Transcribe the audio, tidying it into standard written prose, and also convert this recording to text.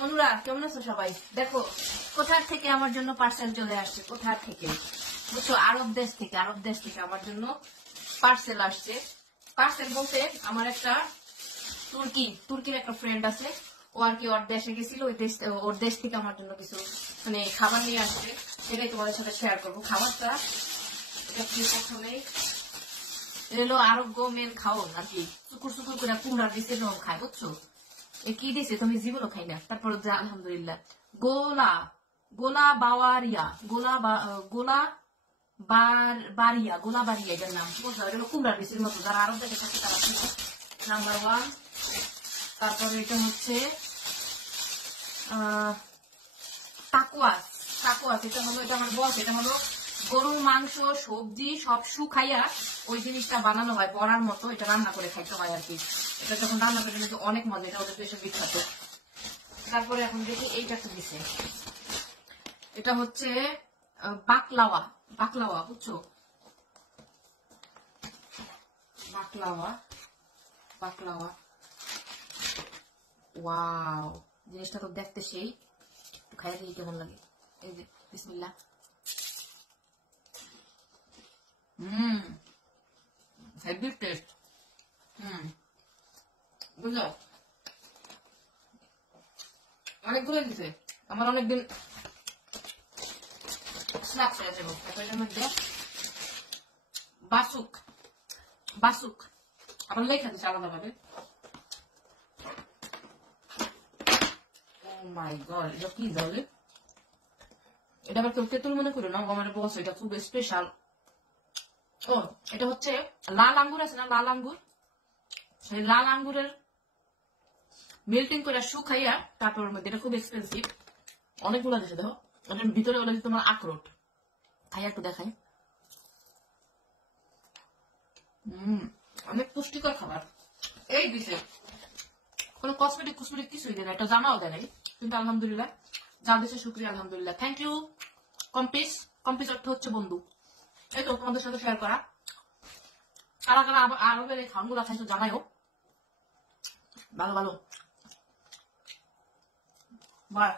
বন্ধুরা কেমন আছো সবাই? দেখো কোথার থেকে আমার জন্য পার্সেল চলে আসছে, কোথার থেকে বুঝছো, আরব দেশ থেকে আমার জন্য পার্সেল আসছে। পার্সেল বলতে আমার একটা তুর্কির একটা ফ্রেন্ড আছে, ও আর কি ওর দেশে গেছিল, ওর দেশ থেকে আমার জন্য কিছু মানে খাবার নিয়ে আসছে, সেটাই তোমাদের সাথে শেয়ার করবো। খাবারটা এটা কি প্রথমেই এলো আরোগ্য মেন খাও আর কি, চুকুর চুকুর করে কুমড়ার দিচ্ছে এরকম খায়, বুঝছো? এ কি দিছে তুমি জীবনও খাই না। তারপর আলহামদুলিল্লাহ গোলা গোলা বাওয়ারিয়া গোলা বাড়িয়া এটার নাম কি বলছো, এটা কুমড়ার দিচ্ছে মতো, যারা আরব দেশে থাকে তারা নাম্বার 1। তারপরে এটা হচ্ছে টাকুয়াস। এটা হলো, এটা আমার বস, এটা হলো গরুর মাংস সবজি সব শুকাইয়া ওই জিনিসটা বানানো হয় বড়ার মতো, এটা রান্না করে খাইতে হয় আর কি। এটা যখন রান্না করে কিন্তু অনেক মজা, এটা ওদের দেশে বিখ্যাত। তারপরে এখন দেখি এইটা কি দিছে, এটা হচ্ছে বাকলাওয়া বুঝছো, বাকলাওয়া ওয়াও, জিনিসটা তো দেখতে সেই, খাইয়ে দিই কেমন লাগে। এই যে বিসমিল্লাহ। Heavy taste. বুঝলো, অনেকগুলো দিছে, আমার অনেকদিন স্ন্যাক্স হয়ে যাবো। এটার মধ্যে বাসুক আবার লেখা দিচ্ছে আলাদা ভাবে। মাই গড, এটা কি জলে, এটা আবার কেউ তেঁতুল মনে করো না, আমার বস এটা খুব স্পেশাল। ও এটা হচ্ছে লাল আঙ্গুর আছে না, লাল আঙ্গুর, সেই লাল আঙ্গুরের মেল্টিং করে শুকাইয়া তারপর মধ্যে, এটা খুব এক্সপেন্সিভ, অনেকগুলো দিছে। দেখো ওটার ভিতরে ওটা তোমার আখরোট, খাইয়া একটু দেখাই। অনেক পুষ্টিকর খাবার এই দিছে, কোনো কসমেটিক কিছুই দেয় না, এটা জানাও দেয় নাই, কিন্তু আলহামদুলিল্লাহ যা দিছে শুক্রিয়া আলহামদুলিল্লাহ, থ্যাংক ইউ। কম্পিস অর্থ হচ্ছে বন্ধু। এই তো তোমাদের সাথে শেয়ার করা। কারা কারা আরবের এই খানগুলা খাইছো জানাইও, ভালো। বাই।